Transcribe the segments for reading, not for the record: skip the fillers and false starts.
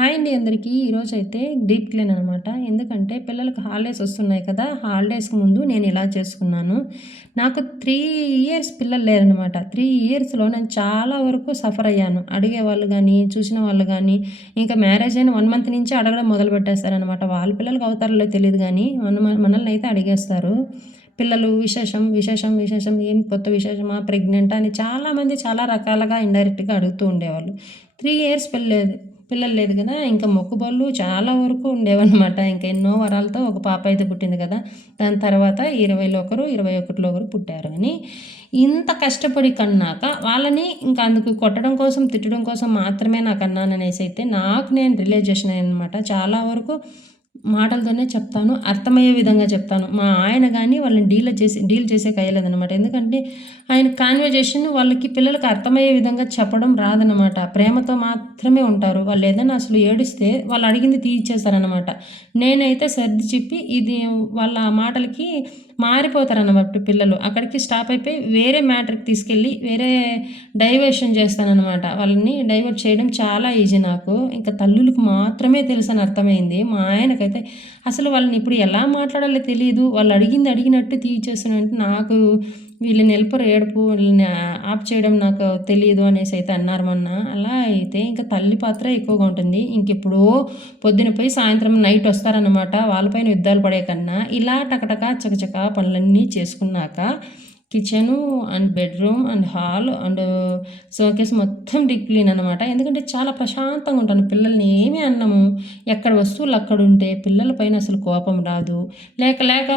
Hi అండి అందరికీ. ఈరోజైతే డీప్ క్లీన్ అనమాట. ఎందుకంటే పిల్లలకి హాలిడేస్ వస్తున్నాయి కదా! హాలిడేస్‌కి ముందు నేను ఇలా చేసుకున్నాను. నాకు 3 ఇయర్స్ పిల్లలు లేరనమాట. 3 ఇయర్స్‌లో నేను చాలా వరకు సఫర్ అయ్యాను. అడిగేవాళ్ళు గానీ, చూసిన వాళ్ళు గానీ, ఇంకా మ్యారేజ్ అయిన 1 మంత్ నుంచే అడగడం మొదలుపెట్టేస్తారనమాట. వాళ్ళ పిల్లలకి అవుతారో లేదో తెలీదు గానీ, మనల్నయితే అడిగేస్తారు. పిల్లలు విశేషం, విశేషం, విశేషం ఏం కొత్త విశేషమా? ప్రెగ్నెంటా? అని చాలామంది చాలా రకాలుగా ఇండైరెక్ట్‌గా అడుగుతూ ఉండేవాళ్ళు. 3 ఇయర్స్ పిల్లలు లేదు కదా! ఇంకా మొక్కుబళ్ళు చాలా వరకు ఉండేవన్నమాట. ఇంకా ఎన్నో వరాలతో ఒక పాప అయితే పుట్టింది కదా! దాని తర్వాత 20లో ఒకరు, 21లో ఒకరు పుట్టారు అని ఇంత కష్టపడి కన్నాక వాళ్ళని ఇంకా అందుకు కొట్టడం కోసం, తిట్టడం కోసం మాత్రమే నా కన్నాననేసి అయితే నాకు నేను రియలైజేషన్ అయ్యాననమాట. చాలా వరకు మాటలతోనే చెప్తాను. అర్థమయ్యే విధంగా చెప్తాను. మా ఆయన గాని వాళ్ళని డీల్ చేసేకి అయ్యలేదనమాట. ఎందుకంటే ఆయన కాన్వర్జేషన్ వాళ్ళకి పిల్లలకి అర్థమయ్యే విధంగా చెప్పడం రాదనమాట. ప్రేమతో మాత్రమే ఉంటారు. వాళ్ళేదైనా అసలు ఏడిస్తే వాళ్ళు అడిగింది తీయిచ్చేస్తారనమాట. నేనైతే సర్ది చెప్పి ఇది వాళ్ళ మాటలకి మారిపోతారనమాట పిల్లలు. అక్కడికి స్టాప్ అయిపోయి వేరే మ్యాటర్‌కి తీసుకెళ్ళి వేరే డైవర్షన్ చేస్తాననమాట. వాళ్ళని డైవర్ట్ చేయడం చాలా ఈజీ నాకు. ఇంకా తల్లులకు మాత్రమే తెలుసని అర్థమైంది. మా ఆయనకైతే అసలు వాళ్ళని ఇప్పుడు ఎలా మాట్లాడాలో తెలీదు. వాళ్ళు అడిగింది అడిగినట్టు తీర్చేస్తున్నానంటే నాకు వీళ్ళు నిలపరు ఏడుపు వీళ్ళని ఆప్ చేయడం నాకు తెలీదు అనేసి అయితే అన్నారు మొన్న. అలా అయితే ఇంకా తల్లి పాత్ర ఎక్కువగా ఉంటుంది. ఇంకెప్పుడో పొద్దున పోయి సాయంత్రం నైట్ వస్తారనమాట. వాళ్ళపైన యుద్ధాలు పడే కన్నా ఇలా టకటక చకచకా పనులన్నీ చేసుకున్నాక kitchen and bedroom and hall and showcase మొత్తం డీప్ క్లీన్ అనమాట. ఎందుకంటే చాలా ప్రశాంతంగా ఉంటాను. పిల్లల్ని ఏమీ అన్నము. ఎక్కడ వస్తువులు అక్కడుంటే పిల్లల పైన అసలు కోపం రాదు. లేక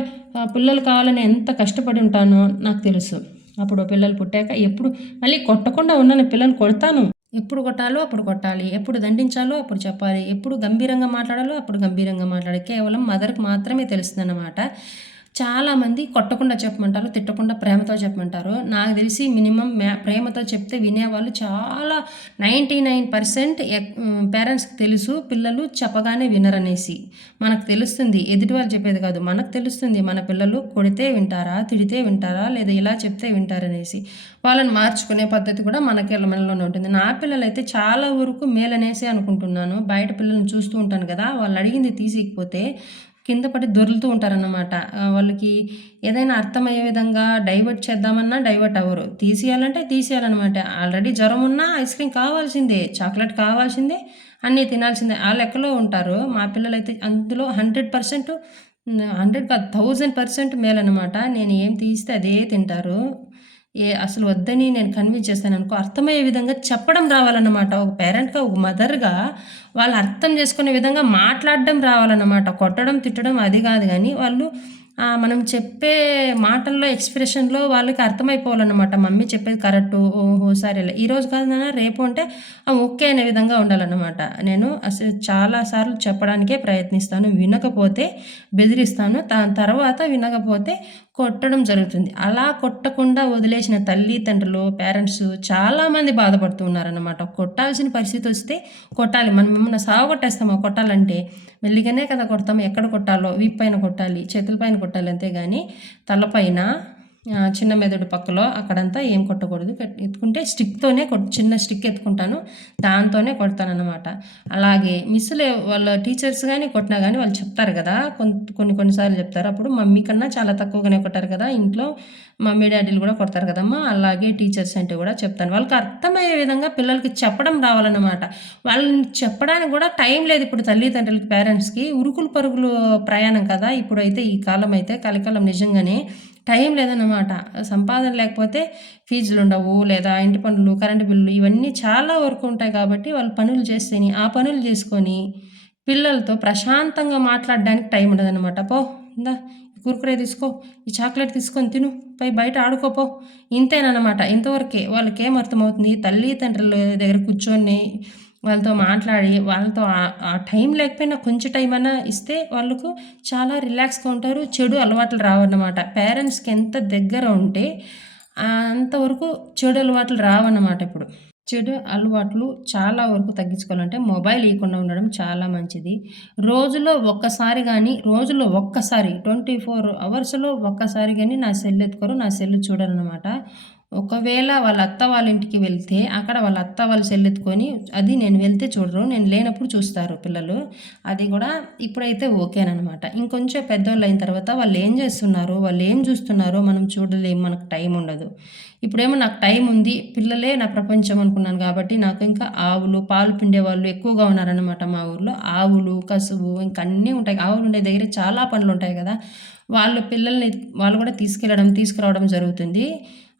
పిల్లలు కావాలని ఎంత కష్టపడి ఉంటానో నాకు తెలుసు. అప్పుడు పిల్లలు పుట్టాక ఎప్పుడు మళ్ళీ కొట్టకుండా ఉన్నాను. పిల్లల్ని కొడతాను. ఎప్పుడు కొట్టాలో అప్పుడు కొట్టాలి. ఎప్పుడు దండించాలో అప్పుడు చెప్పాలి. ఎప్పుడు గంభీరంగా మాట్లాడాలో అప్పుడు గంభీరంగా మాట్లాడాలి. కేవలం మదర్‌కి మాత్రమే తెలుస్తుందన్నమాట. చాలామంది కొట్టకుండా చెప్పమంటారు. తిట్టకుండా ప్రేమతో చెప్పమంటారు. నాకు తెలిసి మినిమమ్ ప్రేమతో చెప్తే వినేవాళ్ళు చాలా 99% పేరెంట్స్‌కి తెలుసు పిల్లలు చెప్పగానే వినరనేసి. మనకు తెలుస్తుంది. ఎదుటి వాళ్ళు చెప్పేది కాదు. మనకు తెలుస్తుంది మన పిల్లలు కొడితే వింటారా? తిడితే వింటారా? లేదా ఇలా చెప్తే వింటారనేసి. వాళ్ళని మార్చుకునే పద్ధతి కూడా మనలోనే ఉంటుంది. నా పిల్లలైతే చాలా వరకు మేలనేసే అనుకుంటున్నాను. బయట పిల్లల్ని చూస్తూ ఉంటాను కదా! వాళ్ళు అడిగింది తీసియకపోతే కింద పడి దొర్లుతూ ఉంటారన్నమాట. వాళ్ళకి ఏదైనా అర్థమయ్యే విధంగా డైవర్ట్ చేద్దామన్నా డైవర్ట్ అవ్వరు. తీసేయాలంటే తీసేయాలనమాట. ఆల్రెడీ జ్వరం ఉన్నా ఐస్ క్రీమ్ కావాల్సిందే, చాక్లెట్ కావాల్సిందే, అన్నీ తినాల్సిందే. ఆ లెక్కలో ఉంటారు. మా పిల్లలైతే అందులో 100% 100 కాదు 1000% మేలనమాట. నేను ఏం తీస్తే అదే తింటారు. అసలు వద్దని నేను కన్విన్స్ చేశాననుకో అర్థమయ్యే విధంగా చెప్పడం రావాలన్నమాట. ఒక పేరెంట్‌గా, ఒక మదర్‌గా వాళ్ళు అర్థం చేసుకునే విధంగా మాట్లాడడం రావాలన్నమాట. కొట్టడం, తిట్టడం అది కాదు గానీ వాళ్ళు మనం చెప్పే మాటల్లో, ఎక్స్‌ప్రెషన్‌లో వాళ్ళకి అర్థమైపోవాలన్నమాట. మమ్మీ చెప్పేది కరెక్టు. ఓహో! సరేలే. ఈరోజు కాదు నాన్న రేపు అంటే ఓకే అనే విధంగా ఉండాలన్నమాట. నేను అసలు చాలా సార్లు చెప్పడానికే ప్రయత్నిస్తాను. వినకపోతే బెదిరిస్తాను. దాని తర్వాత వినకపోతే కొట్టడం జరుగుతుంది. అలా కొట్టకుండా వదిలేసిన తల్లిదండ్రులు, పేరెంట్స్ చాలామంది బాధపడుతూ ఉన్నారన్నమాట. కొట్టాల్సిన పరిస్థితొస్తే కొట్టాలి. మనం ఏమన్నా సావగొట్టేస్తామా కొట్టాలంటే? మెల్లిగానే కదా కొడతాం. ఎక్కడ కొట్టాలో వీపు పైన కొట్టాలి, చేతుల పైన కొట్టాలి అంతేగాని తలపైన చిన్న మెదడు పక్కలో అక్కడంతా ఏం కొట్టకూడదు. ఎత్తుకుంటే స్టిక్‌తోనే చిన్న స్టిక్ ఎత్తుకుంటాను. దాంతోనే కొడతానన్నమాట. అలాగే మిస్సులు వాళ్ళ టీచర్స్ గాని కొట్టినా గాని వాళ్ళు చెప్తారు గదా! కొన్ని సార్లు చెప్తారు. అప్పుడు మమ్మీ కన్నా చాలా తక్కువగానే కొట్టారు కదా! ఇంట్లో మమ్మీ, డ్యాడీలు గూడా కొడతారు కదమ్మా! అలాగే టీచర్స్ అంటే గూడా చెప్తాను. వాళ్ళకి అర్థమయ్యే విధంగా పిల్లలకి చెప్పడం రావాలన్నమాట. వాళ్ళని చెప్పడానికి గూడా టైం లేదు ఇప్పుడు తల్లిదండ్రులకి, పేరెంట్స్‌కి. ఉరుకులు పరుగులు ప్రయాణం కదా! ఇప్పుడైతే ఈ కాలం అయితే కలికాలం నిజంగానే టైం లేదన్నమాట. సంపాదన లేకపోతే ఫీజులుండవు. లేదా ఇంటి పనులు, కరెంటు బిల్లులు ఇవన్నీ చాలా వరకు ఉంటాయి కాబట్టి వాళ్ళు పనులు చేస్తేని, ఆ పనులు చేసుకొని పిల్లలతో ప్రశాంతంగా మాట్లాడడానికి టైం ఉండదనమాట. "పో ఇందా ఈ కుర్కురే తీసుకో, ఈ చాక్లెట్ తీసుకొని తిను, బయట ఆడుకో పో." ఇంతేననమాట. ఇంతవరకే. వాళ్ళకేం అర్థమవుతుంది తల్లిదండ్రుల దగ్గర కూర్చొని వాళ్ళతో మాట్లాడి వాళ్ళతో ఆ టైం లేకపోయినా కొంచెం టైమన్నా ఇస్తే వాళ్ళకు చాలా రిలాక్స్‌గా ఉంటారు. చెడు అలవాట్లు రావన్నమాట. పేరెంట్స్‌కి ఎంత దగ్గర ఉంటే అంతవరకు చెడు అలవాట్లు రావన్నమాట ఇప్పుడు. చెడు అలవాట్లు చాలా వరకు తగ్గించుకోవాలంటే మొబైల్ ఇయకుండా ఉండడం చాలా మంచిది. రోజులో ఒక్కసారి 24 అవర్స్‌లో ఒక్కసారి గాని నా సెల్ ఎత్తుకోరు, నా సెల్ చూడరనమాట. ఒకవేళ వాళ్ళ అత్త వాళ్ళ ఇంటికి వెళ్తే, అక్కడ వాళ్ళ అత్త వాళ్ళు సెల్లెత్తుకొని అది నేను వెళ్తే చూడరు. నేను లేనప్పుడు చూస్తారు పిల్లలు. అది గూడా ఇప్పుడైతే ఓకేననమాట. ఇంకొంచెం పెద్దోళ్ళయిన తర్వాత వాళ్ళేం జేస్తున్నారో, వాళ్ళేం జూస్తున్నారో మనం చూడలేం. మనకు టైముండదు. ఇప్పుడేమో నాకు టైముంది. పిల్లలే నా ప్రపంచం అనుకున్నాను గాబట్టి, నాకు ఇంకా ఆవులు, పాలు పిండేవాళ్ళు ఎక్కువగా ఉన్నారనమాట మా ఊర్లో. ఆవులు, కసువు ఇంక అన్నీ ఉంటాయి. ఆవులుండే దగ్గర చాలా పనులుంటాయి గదా! వాళ్ళు గూడా తీసుకురావడం జరుగుతుంది.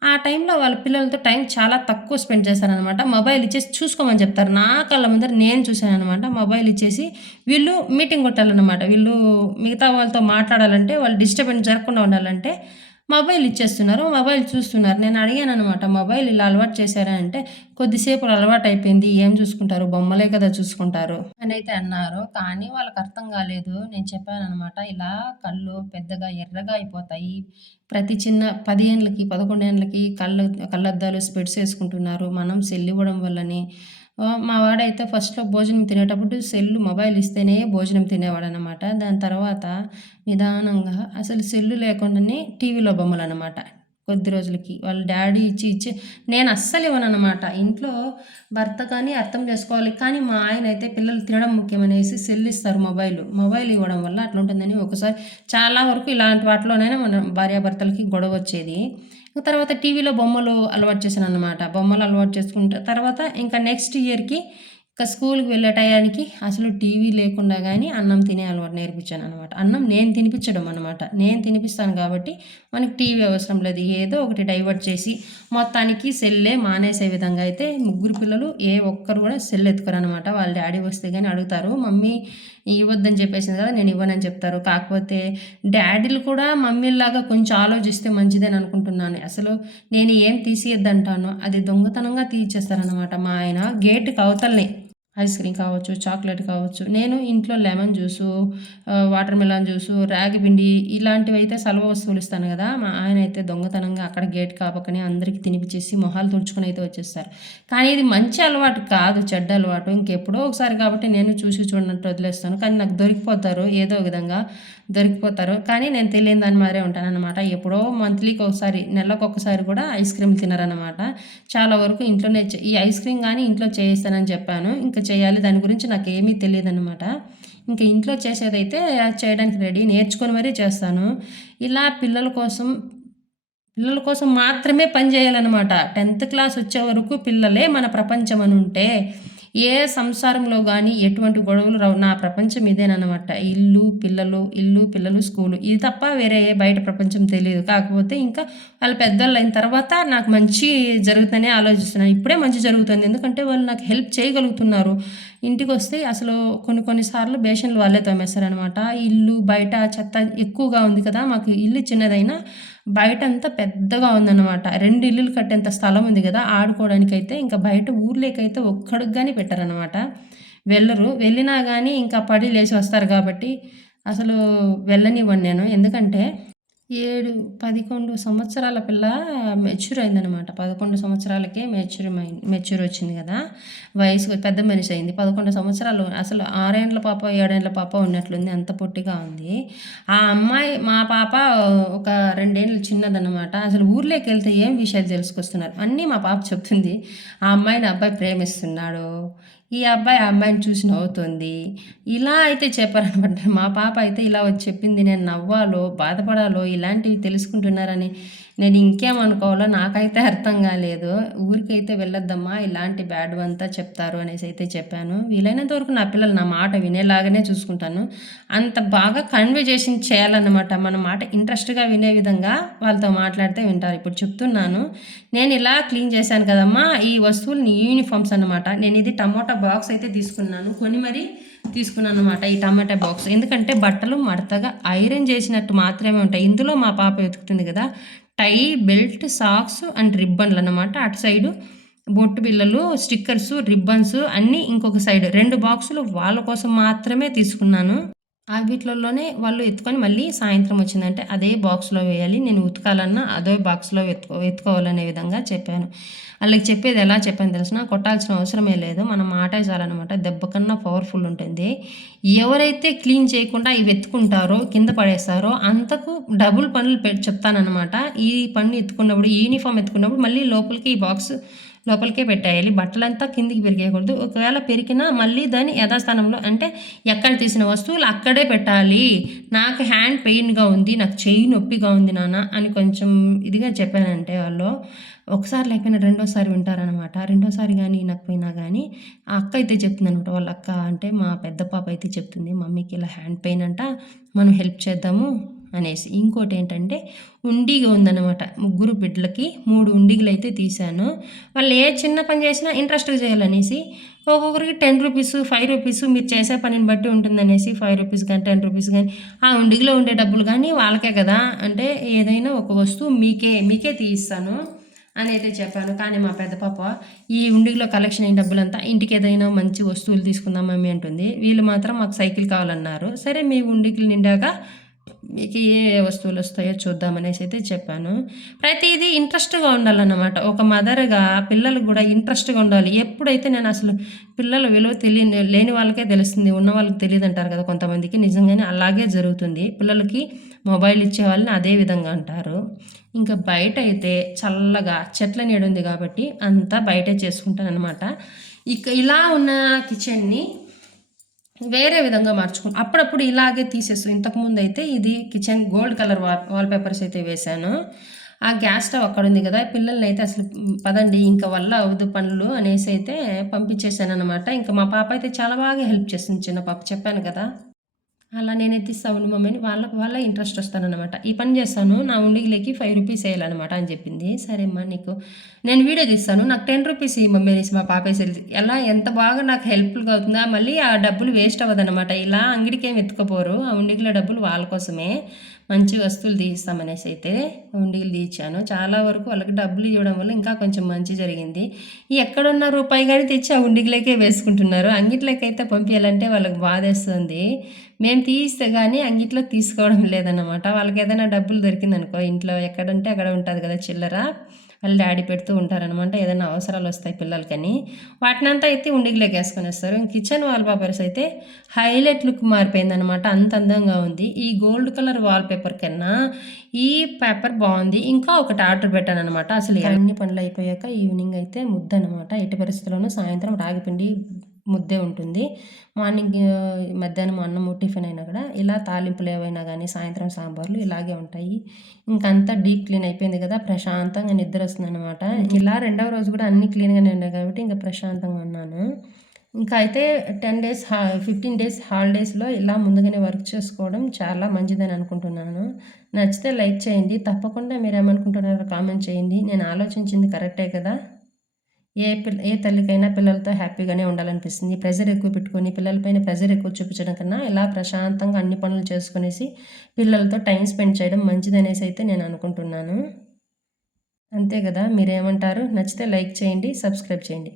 ఆ టైంలో వాళ్ళ పిల్లలతో టైం చాలా తక్కువ స్పెండ్ చేస్తారనమాట. మొబైల్ ఇచ్చేసి చూసుకోమని చెప్తారు. నా కళ్ళ ముందర నేను చూశాననమాట. మొబైల్ ఇచ్చేసి వీళ్ళు మీటింగ్ కొట్టాలనమాట. వీళ్ళు మిగతా వాళ్ళతో మాట్లాడాలంటే, వాళ్ళు డిస్టర్బెన్స్ జరగకుండా ఉండాలంటే మొబైల్ ఇచ్చేస్తున్నారు. మొబైల్ చూస్తున్నారు. నేను అడిగాననమాట. మొబైల్ ఇలా అలవాటు చేశారా అంటే, కొద్దిసేపు అలవాటయిపోయింది. ఏం చూసుకుంటారు? బొమ్మలే కదా చూసుకుంటారు అనైతే అన్నారు. కానీ వాళ్ళకర్థం కాలేదు. నేను చెప్పాననమాట. ఇలా కళ్ళు పెద్దగా ఎర్రగా అయిపోతాయి. ప్రతి చిన్న 10 ఏండ్లకి, 11 ఏండ్లకి కళ్ళద్దాలు, స్పెట్స్ ఏసుకుంటున్నారు. మనం సెల్ ఇవ్వడం వల్లనే. మా వాడైతే ఫస్ట్‌లో భోజనం తినేటప్పుడు మొబైల్ ఇస్తేనే భోజనం తినేవాడనమాట. దాని తర్వాత నిదానంగా అసలు సెల్లు లేకుండానే టీవీలో బొమ్మలనమాట. కొద్ది రోజులకి. వాళ్ళ డ్యాడీ ఇచ్చి నేను అస్సలు ఇవ్వననమాట. ఇంట్లో భర్త కానీ అర్థం చేసుకోవాలి. కానీ మా ఆయనైతే పిల్లలు తినడం ముఖ్యమనేసి సెల్ ఇస్తారు మొబైల్ ఇవ్వడం వల్ల అట్లుంటుందని ఒకసారి చాలా వరకు ఇలాంటి వాటిలోనైనా మన భార్యాభర్తలకి గొడవొచ్చేది. తర్వాత టీవీలో బొమ్మలు అలవాటు చేశాననమాట. బొమ్మలు అలవాటు చేసుకుంటే తర్వాత ఇంకా నెక్స్ట్ ఇయర్‌కి ఇంకా స్కూలుకి వెళ్ళే టయానికి అసలు టీవీ లేకుండా గానీ అన్నం తినే అలవాటు నేర్పించాననమాట. అన్నం నేను తినిపించడం అనమాట. నేను తినిపిస్తాను కాబట్టి మనకి టీవీ అవసరం లేదు. ఏదో ఒకటి డైవర్ట్ చేసి మొత్తానికి సెల్లే మానేసే విధంగా అయితే ముగ్గురు పిల్లలు ఏ ఒక్కరు కూడా సెల్ ఎత్తుకోరనమాట. వాళ్ళ డ్యాడీ వస్తే గానీ అడుగుతారు. మమ్మీ ఇవ్వద్దని చెప్పేసింది కదా! నేను ఇవ్వనని చెప్తారు. కాకపోతే డ్యాడీలు కూడా మమ్మీల్లాగా కొంచెం ఆలోచిస్తే మంచిదని అనుకుంటున్నాను. అసలు నేను ఏం తీసియద్దంటానో అది దొంగతనంగా తీయిచ్చేస్తారనమాట మా ఆయన. గేటుకి అవతలనే ఐస్ క్రీమ్ కావచ్చు, చాక్లెట్ కావచ్చు. నేను ఇంట్లో lemon juice, water melon juice, రాగి పిండి ఇలాంటివైతే సలవ వస్తువులు ఇస్తాను గదా! మా ఆయనైతే దొంగతనంగా అక్కడ గేట్ కాపకనే అందరికి తినిపిచ్చేసి మొహాలు తుడుచుకొని అయితే వచ్చేస్తారు. కానీ ఇది మంచి అలవాటు కాదు, చెడ్డ అలవాటు. ఇంకెప్పుడో ఒకసారి కాబట్టి నేను చూసి చూడనట్టు వదిలేస్తాను. కానీ నాకు దొరికిపోతారు ఏదో విధంగా దొరికిపోతారు. కానీ నేను తెలియని దాని మాదిరే ఉంటాననమాట. ఎప్పుడో మంత్లీకి ఒకసారి, నెలకొకసారి కూడా ఐస్ క్రీమ్‌లు తినరనమాట. చాలా వరకు ఇంట్లోనే ఈ ఐస్ క్రీమ్ గానీ ఇంట్లో చేయిస్తానని చెప్పాను. ఇంక చేయాలి. దాని గురించి నాకేమీ తెలీదనమాట. ఇంక ఇంట్లో చేసేదైతే చేయడానికి రెడీ. నేర్చుకొని మరీ చేస్తాను. ఇలా పిల్లల కోసం మాత్రమే పని చేయాలనమాట. 10థ్ క్లాస్ వచ్చే వరకు పిల్లలే మన ప్రపంచం అనుంటే, ఏ సంసారంలో గానీ ఎటువంటి గొడవలు రావు. నా ప్రపంచం ఇదేననమాట. ఇల్లు, పిల్లలు, స్కూలు. ఇది తప్ప వేరే బయట ప్రపంచం తెలీదు. కాకపోతే ఇంకా వాళ్ళు పెద్దోళ్ళయిన తర్వాత నాకు మంచి జరుగుతుందనే ఆలోచిస్తున్నాను. ఇప్పుడే మంచి జరుగుతుంది. ఎందుకంటే వాళ్ళు నాకు హెల్ప్ చేయగలుగుతున్నారు. ఇంటికొస్తే అసలు కొన్ని సార్లు బేషన్లు వాళ్ళే తోమేస్తారనమాట. ఇల్లు బయట చెత్త ఎక్కువగా ఉంది కదా! మాకు ఇల్లు చిన్నదైనా బయటంతా పెద్దగా ఉందనమాట. 2 ఇల్లులు కట్టేంత స్థలం ఉంది గదా! ఆడుకోవడానికైతే ఇంకా బయట ఊర్లోకైతే ఒక్కడికి గాని పెట్టరనమాట. వెళ్ళరు. వెళ్ళినా గానీ ఇంకా పడి లేచి వస్తారు గాబట్టి అసలు వెళ్ళనివ్వను నేను. ఎందుకంటే 11 సంవత్సరాల పిల్ల మెచ్యూర్ అయిందనమాట. 11 సంవత్సరాలకే మెచ్యూర్ వచ్చింది గదా! వయసు పెద్ద మనిషి అయింది. 11 సంవత్సరాలు అసలు 6 ఏండ్ల పాప, 7 ఏండ్ల పాప ఉన్నట్లుంది. అంత పొట్టిగా ఉంది. ఆ అమ్మాయి మా పాప ఒక 2 ఏండ్లు చిన్నదనమాట. అసలు ఊర్లోకెళ్తే ఏం విషయాలు తెలుసుకొస్తున్నారు అన్నీ మా పాప చెప్తుంది. ఆ అమ్మాయిని అబ్బాయి ప్రేమిస్తున్నాడు. ఈ అబ్బాయి ఆ అమ్మాయిని చూసి నవ్వుతుంది. ఇలా అయితే చెప్పారనమాట. మా పాప అయితే ఇలా వచ్చి చెప్పింది. నేను నవ్వాలో, బాధపడాలో ఇలాంటివి తెలుసుకుంటున్నారని నేను ఇంకేమనుకోవాలో నాకైతే అర్థం కాలేదు. ఊరికైతే వెళ్ళొద్దమ్మా ఇలాంటి బ్యాడ్‌వంతా చెప్తారు అనేసి అయితే చెప్పాను. వీలైనంత వరకు నా పిల్లలు నా మాట వినేలాగానే చూసుకుంటాను. అంత బాగా కన్వర్జేషన్ చేయాలన్నమాట. మన మాట ఇంట్రెస్ట్‌గా వినే విధంగా వాళ్ళతో మాట్లాడితే వింటారు. ఇప్పుడు చెప్తున్నాను. నేను ఇలా క్లీన్ చేశాను కదమ్మా! ఈ వస్తువులు నీ యూనిఫార్మ్స్ అన్నమాట. నేను ఇది టమోటా బాక్స్ అయితే తీసుకున్నాను. కొని మరీ తీసుకున్నానన్నమాట ఈ టమాటా బాక్స్. ఎందుకంటే బట్టలు మడతగా ఐరన్ చేసినట్టు మాత్రమే ఉంటాయి. ఇందులో మా పాప వెతుకుతుంది కదా! టై, బెల్ట్, సాక్స్ అండ్ రిబ్బన్‌లన్నమాట. అటు సైడు బొట్టు బిళ్ళలు, స్టిక్కర్సు, రిబ్బన్స్ అన్నీ ఇంకొక సైడ్ 2 బాక్సులు వాళ్ళ కోసం మాత్రమే తీసుకున్నాను. వీటిలలోనే వాళ్ళు ఎత్తుకొని మళ్ళీ సాయంత్రం వచ్చిందంటే అదే బాక్స్‌లో వేయాలి. నేను ఉతకాలన్నా అదే బాక్స్‌లో ఎత్తుకోవాలనే విధంగా చెప్పాను. ఆళ్ళకి చెప్పేది ఎలా చెప్పాను తెలిసినా? కొట్టాల్సిన అవసరమే లేదు. మనం మాటే చాలనమాట. దెబ్బ కన్నా పవర్‌ఫుల్ ఉంటుంది. ఎవరైతే క్లీన్ చేయకుండా ఇవి ఎత్తుకుంటారో, కింద పడేస్తారో అంతకు డబుల్ పనులు చెప్తాననమాట. ఈ పన్ను ఎత్తుకున్నప్పుడు, ఈ యూనిఫార్మ్ ఎత్తుకున్నప్పుడు మళ్ళీ లోపలికి ఈ బాక్స్ లోపలికే పెట్టేయాలి. బట్టలంతా కిందికి పెరిగేయకూడదు. ఒకవేళ పెరికినా మళ్ళీ దాన్ని యథాస్థానంలో అంటే ఎక్కడ తీసిన వస్తువులు అక్కడే పెట్టాలి. నాకు హ్యాండ్ పెయిన్‌గా ఉంది. నాకు చెయ్యి నొప్పిగా ఉంది నాన్న అని కొంచెం ఇదిగా చెప్పానంటే వాళ్ళు ఒకసారి లేకపోయినా రెండోసారి వింటారనమాట. రెండోసారి గాని వినకపోయినా గానీ ఆ అక్క అయితే చెప్తుందనమాట. వాళ్ళ అక్క అంటే మా పెద్ద పాప అయితే చెప్తుంది. మమ్మీకి ఇలా హ్యాండ్ పెయిన్ అంట. మనం హెల్ప్ చేద్దాము అనేసి. ఇంకోటేంటంటే ఉండిగ ఉందనమాట. ముగ్గురు బిడ్డలకి 3 ఉండిగలైతే తీశాను. వాళ్ళు ఏ చిన్న పని చేసినా ఇంట్రెస్ట్‌గా చేయాలనేసి ఒక్కొక్కరికి ₹10, ₹5 మీరు చేసే పనిని బట్టి ఉంటుందనేసి ₹5 గాని, ₹10 గాని ఆ ఉండిగలో ఉండే డబ్బులు గానీ వాళ్ళకే గదా! అంటే ఏదైనా ఒక వస్తువు మీకే తీయిస్తాను అనైతే చెప్పాను. కానీ మా పెద్ద పాప ఈ ఉండిగలో కలెక్షన్ అయిన డబ్బులంతా ఇంటికేదైనా మంచి వస్తువులు తీసుకుందాం మమ్మీ అంటుంది. వీళ్ళు మాత్రం మాకు సైకిల్ కావాలన్నారు. సరే మీ ఉండిగలు నిండాక మీకు ఏ ఏ వస్తువులొస్తాయో చూద్దామనేసైతే చెప్పాను. ప్రతీదీ ఇంట్రెస్ట్‌గా ఉండాలన్నమాట. ఒక మదర్‌గా పిల్లలకు గూడా ఇంట్రెస్ట్‌గా ఉండాలి. ఎప్పుడైతే నేనసలు పిల్లల విలువ లేని వాళ్ళకే తెలుస్తుంది. ఉన్న వాళ్ళకి తెలీదంటారు కదా కొంతమందికి. నిజంగానే అలాగే జరుగుతుంది. పిల్లలకి మొబైల్ ఇచ్చే వాళ్ళని అదే విధంగా అంటారు. ఇంకా బయటైతే చల్లగా చెట్ల నీడుంది గాబట్టి అంతా బయటే చేసుకుంటాననమాట. ఇలా ఉన్న కిచెన్‌ని వేరే విధంగా అప్పుడప్పుడు ఇలాగే ఇంతకుముందయితే ఇది kitchen gold colour wall papers అయితే వేశాను. ఆ గ్యాస్ స్టవ్ అక్కడుంది గదా! పిల్లలనైతే అసలు పదండి ఇంక వల్ల అవ్వదు పనులు అనేసైతే పంపించేసాననమాట. ఇంక మా పాప అయితే చాలా బాగా హెల్ప్ చేస్తుంది చిన్న పాప చెప్పాను గదా! అలా నేనైతే ఇస్తా ఉండు మమ్మీ అని వాళ్ళ ఇంట్రెస్ట్ వస్తాననమాట. ఈ పని చేస్తాను. నా ఉండిగలకి ₹5 ఎయాలనమాట అని చెప్పింది. సరే అమ్మా నేను వీడియో తీస్తాను. నాకు ₹10 ఇయ్యి మమ్మీ అనేసి మా పాపేసేది. ఎంత బాగా నాకు హెల్ప్‌ఫుల్‌గా అవుతుందా! మళ్ళీ ఆ డబ్బులు వేస్ట్ అవ్వదనమాట. ఇలా అంగడికేమి ఎత్తుకుపోరు. ఆ ఉండిగల డబ్బులు వాళ్ళ కోసమే. మంచి వస్తువులు తీయిస్తామనేసి అయితే ఉండిగలు తీయిచ్చాను. చాలా వరకు వాళ్ళకి డబ్బులు ఇవ్వడం వల్ల ఇంకా కొంచెం మంచి జరిగింది. ఎక్కడున్న రూపాయి గాని తెచ్చి ఆ ఉండిగలకే వేసుకుంటున్నారు. అంగిట్లోకైతే పంపియాలంటే వాళ్ళకి బాధేస్తుంది. మేము తీయిస్తే గానీ అంగిట్లో తీసుకోవడం లేదన్నమాట. వాళ్ళకేదైనా డబ్బులు దొరికిందనుకో ఇంట్లో ఎక్కడంటే అక్కడ ఉంటది కదా చిల్లర. వాళ్ళ డ్యాడీ పెడుతూ ఉంటారనమాట. ఏదైనా అవసరాలొస్తాయి పిల్లలకని. వాటినంతా ఎత్తి ఉండిగలోకేసుకొనొస్తారు. కిచెన్ వాల్ పేపర్స్ అయితే హైలైట్ లుక్ మారిపోయిందనమాట. అంత అందంగా ఉంది. ఈ గోల్డ్ కలర్ వాల్ పేపర్ కన్నా ఈ పేపర్ బావుంది. ఇంకా ఒకటి ఆర్డర్ పెట్టాననమాట. అసలు అన్ని పనులయిపోయాక ఈవినింగ్ అయితే ముద్దనమాట. ఎట్టి పరిస్థితుల్లోనూ సాయంత్రం రాగిపిండి ముద్దే ఉంటుంది. మార్నింగ్ మధ్యాహ్నం అన్నము, టిఫిన్ అయినా కూడా ఇలా తాలింపులు ఏవైనా గానీ, సాయంత్రం సాంబార్లు ఇలాగే ఉంటాయి. ఇంకంతా డీప్ క్లీన్ అయిపోయింది కదా! ప్రశాంతంగా నిద్రొస్తుందనమాట. ఇలా రెండవ రోజు కూడా అన్నీ క్లీన్‌గానే ఉన్నాయి కాబట్టి ఇంక ప్రశాంతంగా ఉన్నాను. ఇంకా అయితే 15 డేస్ హాలిడేస్‌లో ఇలా ముందుగానే వర్క్ చేసుకోవడం చాలా మంచిదని అనుకుంటున్నాను. నచ్చితే లైక్ చేయండి. తప్పకుండా మీరేమనుకుంటున్నారో కామెంట్ చేయండి. నేను ఆలోచించింది కరెక్టే కదా! ఏ తల్లికైనా పిల్లలతో హ్యాపీగానే ఉండాలనిపిస్తుంది. ప్రెషర్ ఎక్కువ పెట్టుకొని పిల్లల పైన ప్రెషర్ ఎక్కువ చూపించడం కన్నా ఇలా ప్రశాంతంగా అన్ని పనులు చేసుకునేసి పిల్లలతో టైమ్ స్పెండ్ చేయడం మంచిదనేసి అయితే నేను అనుకుంటున్నాను. అంతే కదా! మీరేమంటారు? నచ్చితే లైక్ చేయండి. సబ్స్క్రైబ్ చేయండి.